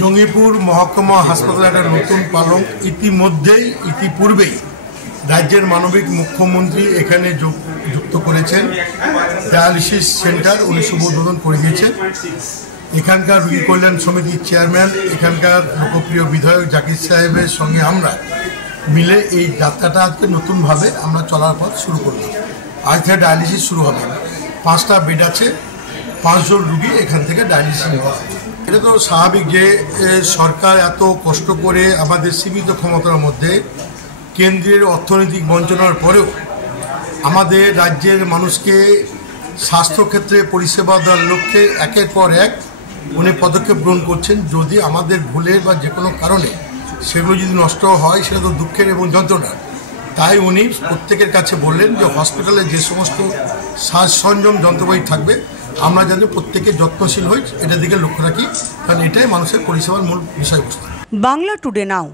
জঙ্গিপুর মহকুমা হাসপাতালে একটা নতুন পালক ইতিপূর্বেই রাজ্যের মানবিক মুখ্যমন্ত্রী এখানে যুক্ত করেছেন। ডায়ালিসিস সেন্টার উনি শুভ উদ্বোধন করে দিয়েছেন। এখানকার রোগী কল্যাণ সমিতির চেয়ারম্যান, এখানকার লোকপ্রিয় বিধায়ক জাকির সাহেবের সঙ্গে আমরা মিলে এই যাত্রাটা আজকে নতুনভাবে আমরা চলার পথ শুরু করলাম। আজ থেকে ডায়ালিসিস শুরু হবে। 5টা বেড আছে, 5 জন রুগী এখান থেকে ডায়ালিসিস নেওয়া হবে। এটা তো স্বাভাবিক যে সরকার এত কষ্ট করে আমাদের সীমিত ক্ষমতার মধ্যে কেন্দ্রের অর্থনৈতিক বঞ্চনার পরেও আমাদের রাজ্যের মানুষকে স্বাস্থ্যক্ষেত্রে পরিষেবা দেওয়ার লক্ষ্যে একের পর এক উনি পদক্ষেপ গ্রহণ করছেন। যদি আমাদের ভুলে বা যে কোনো কারণে সেগুলো যদি নষ্ট হয় সেটা তো দুঃখের এবং যন্ত্রণার। তাই উনি প্রত্যেকের কাছে বললেন যে হসপিটালে যে সমস্ত সাজ সরঞ্জাম যন্ত্রপাতি থাকবে আমরা যাতে প্রত্যেকে যত্নশীল হই, এটার দিকে লক্ষ্য রাখি, কারণ এটাই মানুষের পরিষেবার মূল বিষয়বস্তু। বাংলা টুডে নাও।